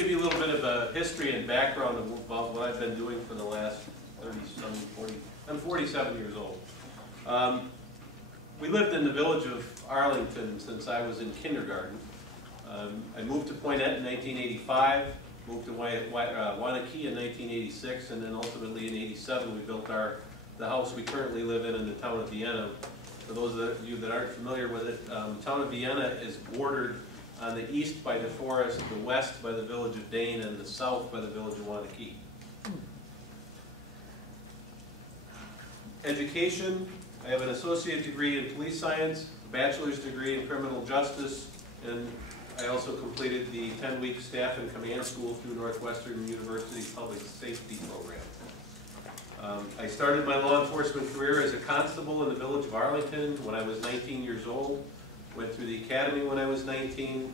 give you a little bit of a history and background about what I've been doing for the last 40, I'm 47 years old. We lived in the village of Arlington since I was in kindergarten. I moved to Poinette in 1985, moved to Waunakee in 1986, and then ultimately in 87 we built the house we currently live in the town of Vienna. For those of you that aren't familiar with it, the town of Vienna is bordered on the east by the forest, the west by the village of Dane, and the south by the village of Waunakee. Education, I have an associate degree in police science, a bachelor's degree in criminal justice, and I also completed the 10-week staff and command school through Northwestern University's public safety program. I started my law enforcement career as a constable in the village of Arlington when I was 19 years old. Went through the academy when I was 19.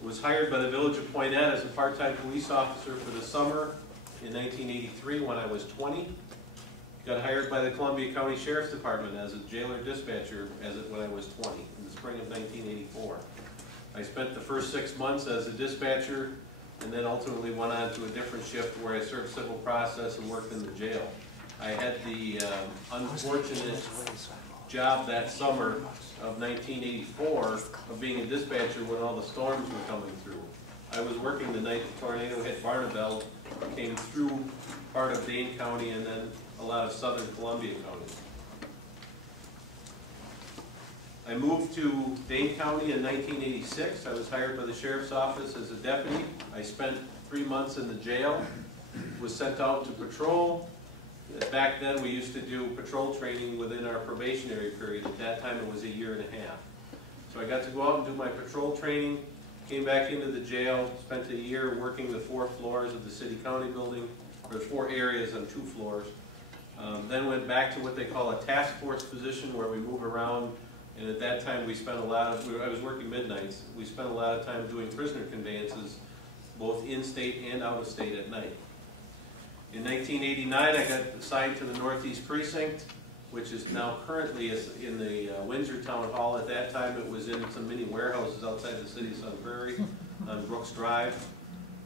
Was hired by the village of Poinette as a part-time police officer for the summer in 1983 when I was 20. Got hired by the Columbia County Sheriff's Department as a jailer dispatcher when I was 20 in the spring of 1984. I spent the first 6 months as a dispatcher and then ultimately went on to a different shift where I served civil process and worked in the jail. I had the unfortunate job that summer of 1984 of being a dispatcher when all the storms were coming through. I was working the night the tornado hit Barnabelle, came through part of Dane County and then a lot of southern Columbia County. I moved to Dane County in 1986. I was hired by the Sheriff's Office as a deputy. I spent 3 months in the jail, was sent out to patrol. Back then we used to do patrol training within our probationary period. At that time it was 1.5 years. So I got to go out and do my patrol training, came back into the jail, spent 1 year working the 4 floors of the city-county building, or 4 areas on 2 floors. Then went back to what they call a task force position where we move around. And at that time we spent a lot of, I was working midnights, we spent a lot of time doing prisoner conveyances, both in-state and out-of-state at night. In 1989 I got assigned to the Northeast Precinct, which is now currently in the Windsor Town Hall. At that time it was in some mini warehouses outside the city of Sun Prairie on Brooks Drive.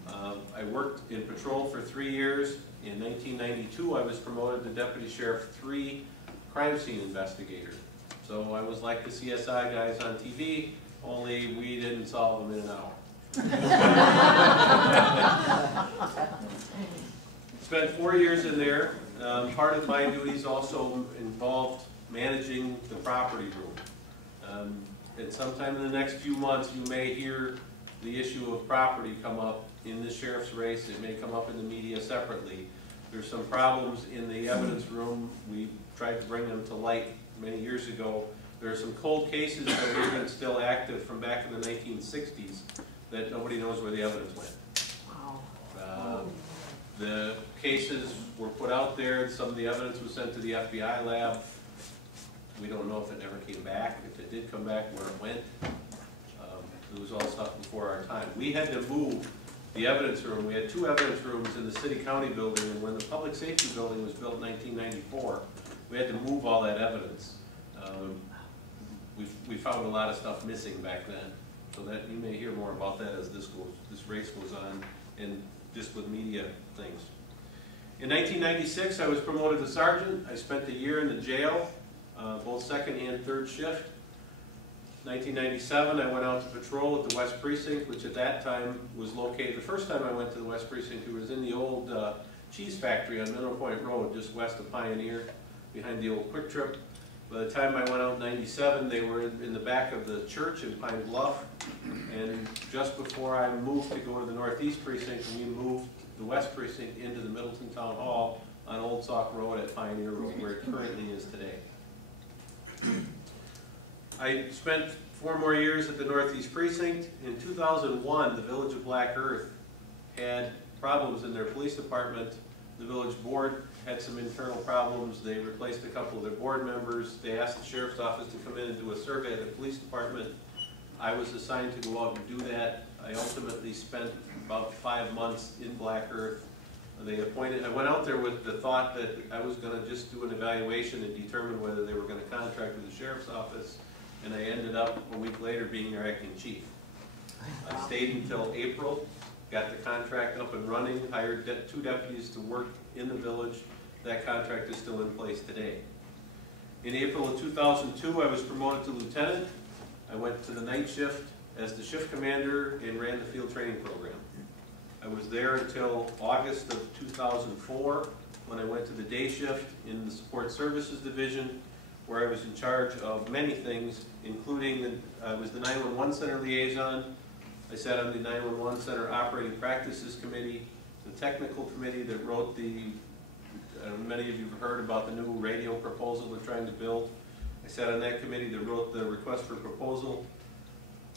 I worked in patrol for 3 years. In 1992 I was promoted to Deputy Sheriff 3 crime scene investigator. So I was like the CSI guys on TV, only we didn't solve them in an hour. Spent 4 years in there. Part of my duties also involved managing the property room. And sometime in the next few months you may hear the issue of property come up in the sheriff's race. It may come up in the media separately. There's some problems in the evidence room. We tried to bring them to light many years ago. There are some cold cases that are even still active from back in the 1960s that nobody knows where the evidence went. Wow. The cases were put out there. Some of the evidence was sent to the FBI lab. We don't know if it ever came back. If it did come back, where it went. It was all stuff before our time. We had to move the evidence room. We had 2 evidence rooms in the city-county building, and when the public safety building was built in 1994, we had to move all that evidence. We found a lot of stuff missing back then, so that you may hear more about that as this race goes on, and just with media things. In 1996, I was promoted to sergeant. I spent 1 year in the jail, both 2nd and 3rd shift. 1997, I went out to patrol at the West Precinct, which at that time was located. The first time I went to the West Precinct, it was in the old cheese factory on Mineral Point Road, just west of Pioneer, behind the old Quick Trip. By the time I went out in 97, they were in the back of the church in Pine Bluff. And just before I moved to go to the Northeast Precinct, we moved the West Precinct into the Middleton Town Hall on Old Sauk Road at Pioneer Road, where it currently is today. I spent 4 more years at the Northeast Precinct. In 2001, the village of Black Earth had problems in their police department. The village board had some internal problems. They replaced a couple of their board members. They asked the sheriff's office to come in and do a survey of the police department. I was assigned to go out and do that. I ultimately spent about 5 months in Black Earth. I went out there with the thought that I was going to just do an evaluation and determine whether they were going to contract with the sheriff's office, and I ended up a week later being their acting chief. I stayed until April, got the contract up and running, hired 2 deputies to work in the village. That contract is still in place today. In April of 2002, I was promoted to lieutenant. I went to the night shift as the shift commander and ran the field training program. I was there until August of 2004 when I went to the day shift in the support services division, where I was in charge of many things, including I was the 911 center liaison. I sat on the 911 center operating practices committee, the technical committee that wrote the, many of you have heard about the new radio proposal they're trying to build. I sat on that committee that wrote the request for proposal.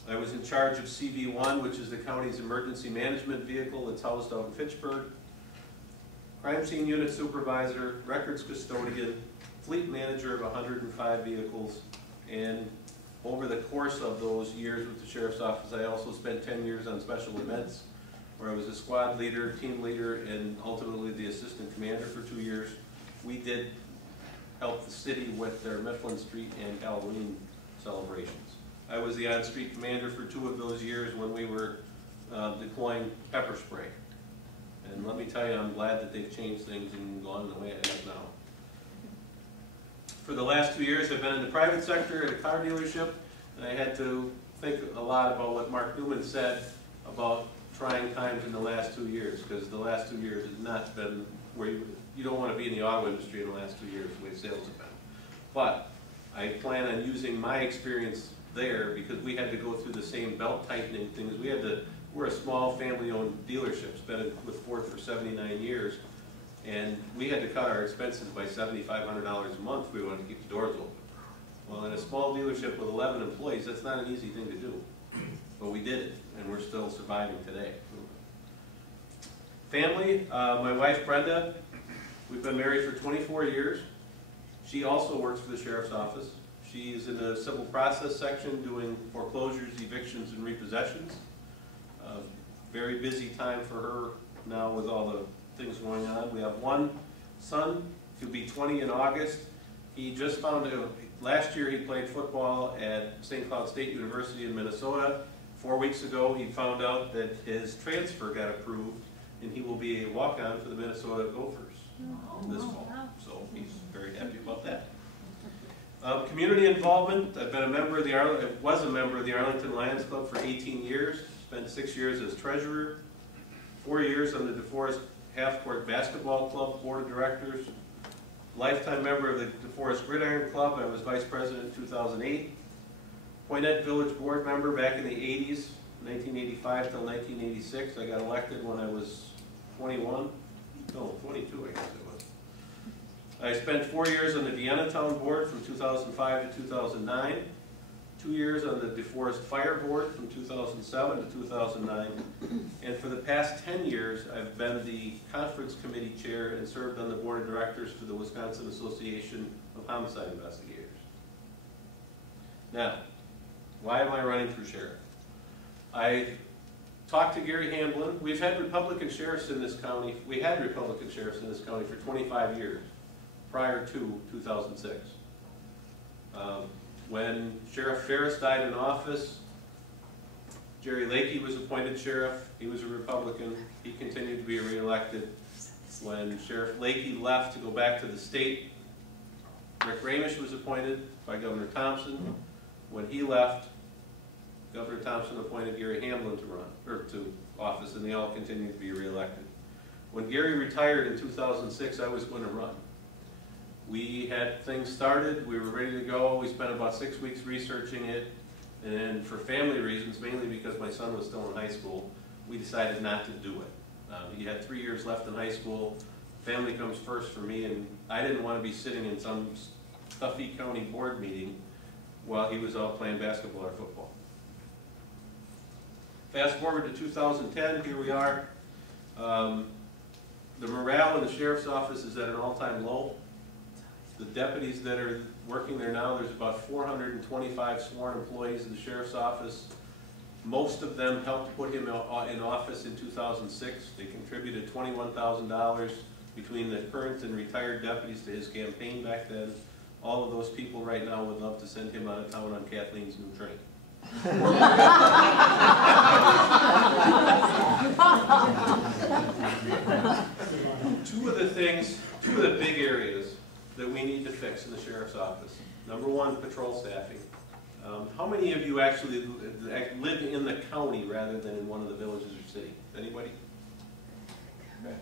I was in charge of CV1, which is the county's emergency management vehicle that's housed out in Fitchburg. Crime scene unit supervisor, records custodian, fleet manager of 105 vehicles, and over the course of those years with the Sheriff's Office, I also spent 10 years on special events, where I was a squad leader, team leader, and ultimately the assistant commander for 2 years. We did help the city with their Mifflin Street and Halloween celebrations. I was the on-street commander for 2 of those years when we were deploying pepper spray. And let me tell you, I'm glad that they've changed things and gone the way it has now. For the last 2 years, I've been in the private sector at a car dealership, and I had to think a lot about what Mark Newman said about trying times in the last 2 years, because the last 2 years has not been where you don't want to be in the auto industry in the last 2 years, the way sales have been. But I plan on using my experience there, because we had to go through the same belt tightening things. We're a small family-owned dealership, it's been with Ford for 79 years, and we had to cut our expenses by $7,500 a month if we wanted to keep the doors open. Well, in a small dealership with 11 employees, that's not an easy thing to do. But we did it, and we're still surviving today. Family, my wife Brenda, we've been married for 24 years. She also works for the Sheriff's Office. She's in the civil process section doing foreclosures, evictions, and repossessions. Very busy time for her now with all the things going on. We have one son, he'll be 20 in August. He just found out, last year he played football at St. Cloud State University in Minnesota. 4 weeks ago he found out that his transfer got approved and he will be a walk-on for the Minnesota Gophers this fall. So he's very happy about that. Community involvement, I've been a member of the Arlington Lions Club for 18 years. Spent 6 years as treasurer, 4 years on the DeForest Half-Court Basketball Club Board of Directors, lifetime member of the DeForest Gridiron Club. I was vice president in 2008. Poinette Village Board member back in the 80s, 1985 till 1986. I got elected when I was 22, I guess it was. I spent 4 years on the Vienna Town Board from 2005 to 2009. 2 years on the DeForest Fire Board from 2007 to 2009, and for the past 10 years I've been the conference committee chair and served on the board of directors for the Wisconsin Association of Homicide Investigators. Now, why am I running for sheriff? I talked to Gary Hamblin. We've had Republican sheriffs in this county. We had Republican sheriffs in this county for 25 years, prior to 2006. When Sheriff Ferris died in office, Jerry Lakey was appointed sheriff. He was a Republican. He continued to be reelected. When Sheriff Lakey left to go back to the state, Rick Ramish was appointed by Governor Thompson. When he left, Governor Thompson appointed Gary Hamblin to office, and they all continued to be reelected. When Gary retired in 2006, I was going to run. We had things started, we were ready to go, we spent about 6 weeks researching it, and for family reasons, mainly because my son was still in high school, we decided not to do it. He had 3 years left in high school, family comes first for me, and I didn't want to be sitting in some stuffy county board meeting while he was out playing basketball or football. Fast forward to 2010, here we are. The morale in the sheriff's office is at an all-time low. The deputies that are working there now, there's about 425 sworn employees in the sheriff's office. Most of them helped put him in office in 2006. They contributed $21,000 between the current and retired deputies to his campaign back then. All of those people right now would love to send him out of town on Kathleen's new train. things, two of the big areas that we need to fix in the sheriff's office. Number one, patrol staffing. How many of you actually live in the county rather than in one of the villages or city? Anybody? Okay.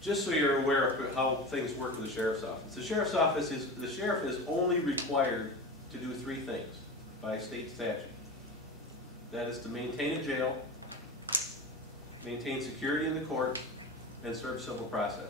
Just so you're aware of how things work with the sheriff's office. The sheriff is only required to do three things by state statute. That is to maintain a jail, maintain security in the court, and serve civil process.